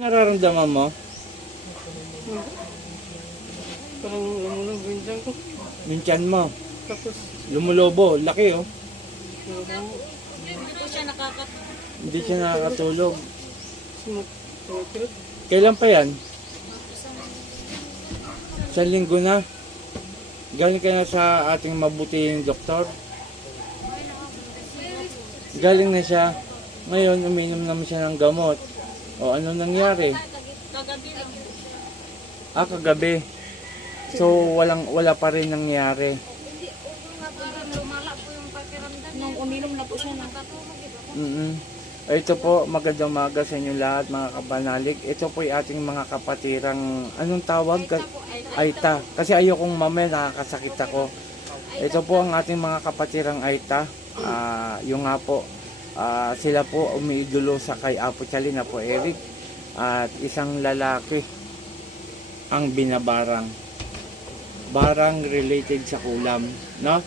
Nararamdaman mo? Parang lumulog yung tiyan ko. Yung tiyan mo. Tapos, Lumulobo. Laki oh. Hindi po siya Hindi siya nakakatulog. sumakit. Kailan pa yan? Sa linggo na. Galing ka na sa ating mabutihing doktor. Galing na siya. Ngayon, uminom naman siya ng gamot. O ano nangyari? Kagabi lang. Kagabi. So, wala pa rin nangyari. Lumala po yung pakiramdam. Nung uminom na po siya nakatulog. Ito po, magandang umaga sa inyo lahat mga kabanalig. Ito po yung ating mga kapatirang, anong tawag? Aita. Kasi ayokong mamaya nakakasakit ako. Ito po ang ating mga kapatirang Aita. Yung nga po, sila po umiidolo sa kay Apo Chali na po Eric. At isang lalaki ang binabarang. Barang related sa kulam. No?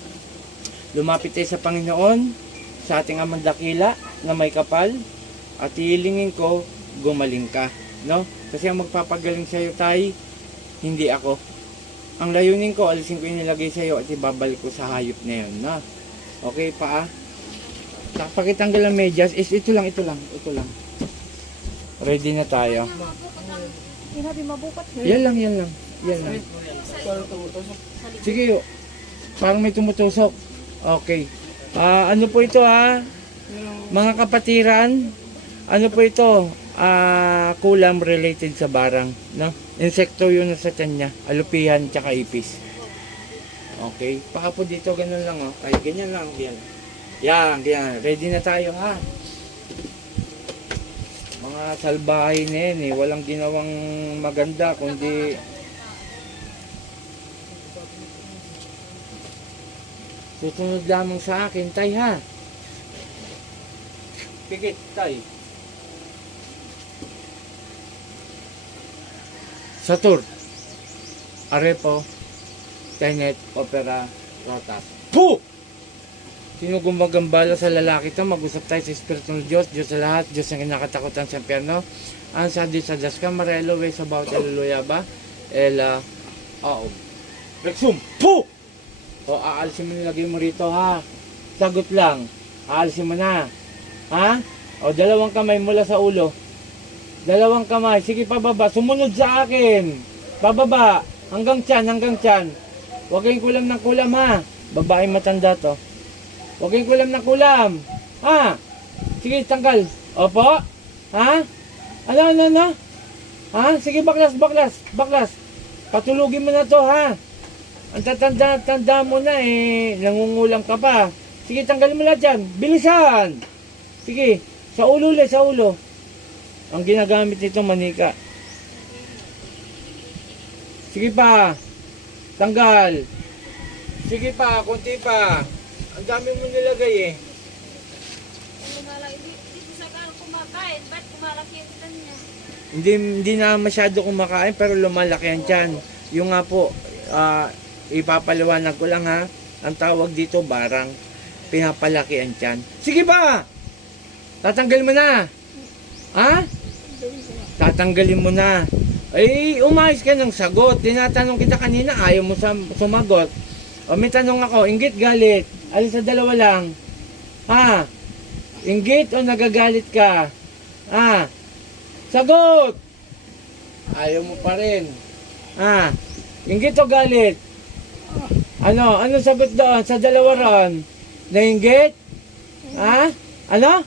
Lumapit tayo sa Panginoon, sa ating amang dakila na may kapal, at hihilingin ko, gumaling ka. No? Kasi ang magpapagaling sa iyo, tay, hindi ako. Ang layunin ko, alisin ko yung nilagay sa iyo at ibabalik ko sa hayop na yun. No? Okay, paa? Pakitanggal ang medyas. Ito lang. Ready na tayo. Sinabi mabukat. Yan lang. Parang tumutusok. Sige, parang may tumutusok. Okay. Ano po ito mga kapatiran? Ano po ito? Kulam related sa barang, no? Insekto yun sa tiyan niya, alupihan tsaka ipis. Okay. Paa po dito ganun lang Kahit ganyan lang, yan. Ready na tayo Mga salbahay na yan walang ginawang maganda kundi susunod lamang sa akin, tay Pikit, tay. Satur, Arepo, Tenet, Opera, Rotas. Puh! Sino gumagambala sa lalaki ito? Mag-usap tayo sa Espiritu ng Diyos. Diyos sa lahat. Diyos ang kinakatakutan sa impyerno. Ang sa Diyos sa Diyos ka. Marelo, way sa bawat hallelujah ba? Rexum. Puh! O, aalisin mo nilagay mo rito, Sagot lang. Aalisin mo na. O, dalawang kamay mula sa ulo. Dalawang kamay. Sige, pababa. Sumunod sa akin. Pababa. Hanggang tiyan. Huwag kayong kulam ng kulam, Babaeng matanda to. Huwag kayong kulam ng kulam. Sige, tanggal. Opo. Ano? Sige, baklas. Patulugin mo na to, Ang tatanda mo na nangungulam ka pa. Sige, tanggalin mo lahat dyan. Bilisan! Sige, sa ulo. Ang ginagamit nito manika. Sige pa. Tanggal. Sige pa, konti pa. Ang dami mo nilagay Hindi sa kano kumakain. Ba't kumalaki yung tiyan niya? Hindi na masyado kumakain pero lumalaki yan dyan. Yung nga po, ipapaliwanag ko lang ang tawag dito barang. Pinapalaki ang tiyan. Sige ba? Tatanggal mo na. Tatanggalin mo na. Umayos ka ng sagot. Tinatanong kita kanina, ayaw mo sumagot. O may tanong ako, inggit, galit. Alin sa dalawa lang? Inggit o nagagalit ka? Sagot! Ayaw mo pa rin. Inggit o galit? Ano sagot doon sa dalawa ron? Nainggit? Ano?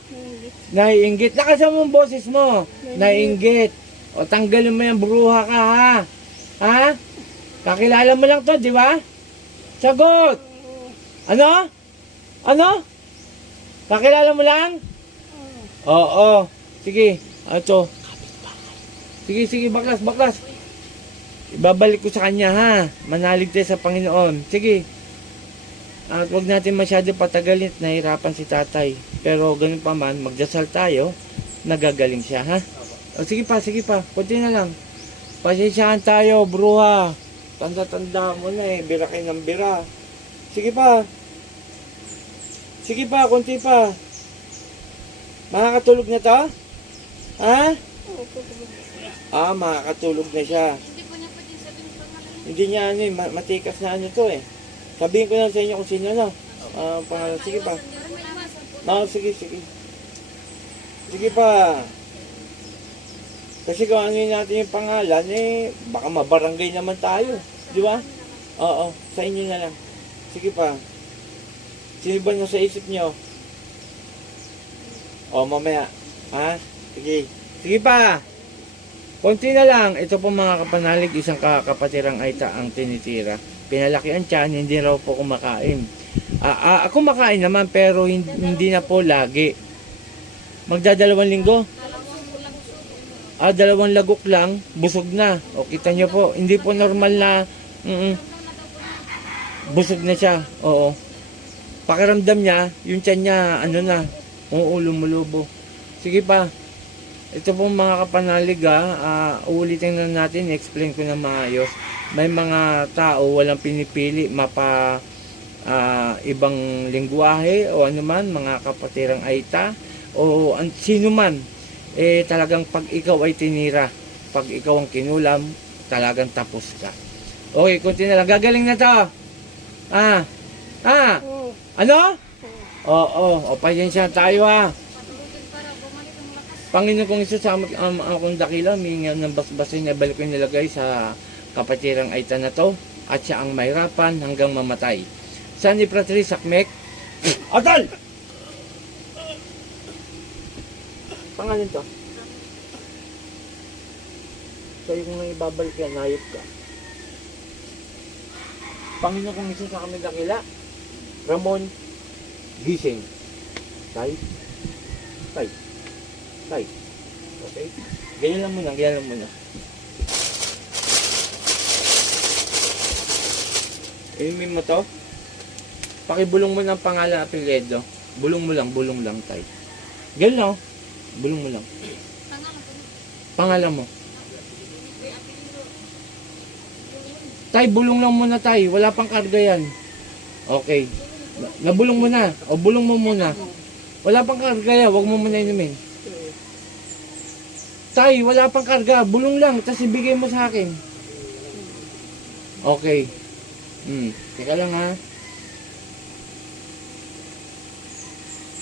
Naiinggit. Lakasan mo ang boses mo. Naiinggit. O tanggalin mo yung bruha ka, Kakilala mo lang to, di ba? Sagot! Ano? Kakilala mo lang? Oo. Sige. Ito. Sige, baklas. Ibabalik ko sa kanya, Manalig tayo sa Panginoon. Sige. At huwag natin masyado patagalin. Nahirapan si tatay. Pero ganun pa man, magdasal tayo. Nagagaling siya, O, sige pa. Kunti na lang. Pasensyahan tayo, bruha. Tanda-tanda mo na Bira kayo ng bira. Sige pa, kunti pa. Makakatulog na to? Makakatulog na siya. Hindi po niya pwede sabihin pangalan. Hindi niya ano eh, matikas na ano to eh. Sabihin ko na sa inyo kung sino no. Pangalan, sige pa. Pero may iwasan po. Sige. Sige pa. Kasi kung ano yun natin yung pangalan, eh, baka mabarangay naman tayo. Di ba? Oo, sa inyo na lang. Sige pa. Sino ba nasa isip nyo? Mamaya. Ha? Sige. Sige pa. Konti na lang. Ito po mga kapanalig, isang kakapatirang Aita ang tinitira. Pinalaki ang tiyan, hindi raw po kumakain. Ako makain naman, pero hindi na po lagi. Magdadalawang linggo. 2 lagok lang, busog na. O, kita nyo po, hindi po normal na, busog na siya. Oo. Pakiramdam niya, yung tiyan niya, ano na, lumulubo. Sige pa. Ito po mga kapanalig uulitin na natin, explain ko na maayos. May mga tao walang pinipili, ibang lingwahe o anuman, mga kapatirang Aita, o sino man. Talagang pag ikaw ay tinira, pag ikaw ang kinulam, talagang tapos ka. Okay, kunti na lang. Gagaling na to. Ano? Oo, pasensya tayo ha. Para bumalik ang lakas. Panginoon kong Isus, akong dakila, mingaw ng basbasin na balik ko nilagay sa kapatirang Aita na to, at siya ang mahirapan hanggang mamatay. San ni Pratri Sakmek? Atal! Pangalan to? Sa'yo kung nang ibabalik yan, hayop ka. Panginoon kong Isus sa kami dakila, Ramon, gising. Tay. Okay? Ganyan lang muna. Inumin mo to? Pakibulong mo ng pangalan at apelyido. Bulong mo lang, tay. Ganyan lang. Bulong mo lang. Pangalan po niya. Pangalan mo. Tay, bulong lang muna, tay. Wala pang karga yan. Okay. Nabulong mo na. O, bulong mo muna. Wala pang karga yan. Huwag mo muna inumin. Tay, wala pang karga. Bulong lang. Tapos ibigay mo sa akin. Okay. Teka lang ha.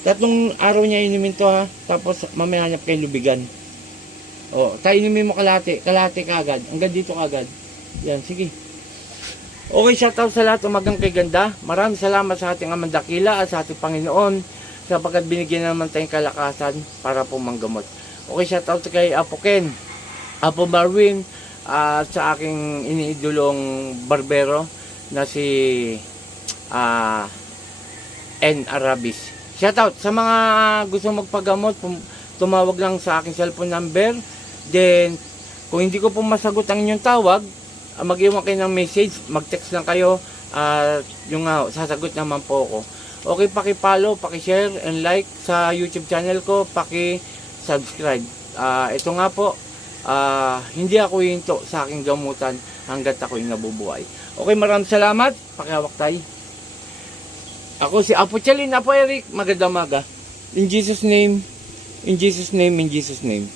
3 araw niya inumin to ha. Tapos mamaya hanap kay lubigan. Tayo inumin mo kalate. Kalate kagad. Hanggang dito kagad. Yan, sige. Okay, shoutout sa lahat. Umagang kay ganda. Maraming salamat sa ating Amang Dakila at sa ating Panginoon sapagkat binigyan naman tayong kalakasan para po manggamot. Okay, shoutout kay Apo Ken, Apo Marwin, at sa aking iniidolong barbero na si N. Arabis. Shoutout sa mga gusto magpagamot, tumawag lang sa aking cellphone number. Then, kung hindi ko po masagot ang inyong tawag, mag-iwan kayo ng message, mag-text lang kayo, yung sasagot naman po ako. Okay, paki-follow, paki-share and like sa YouTube channel ko, paki-subscribe. Ito nga po, hindi ako hinto sa aking gamutan hanggat ako'y nabubuhay. Okay, maraming salamat. Pakihawak tayo. Ako si Apo Chalin, Apo Eric. Magandang umaga. In Jesus' name, in Jesus' name, in Jesus' name.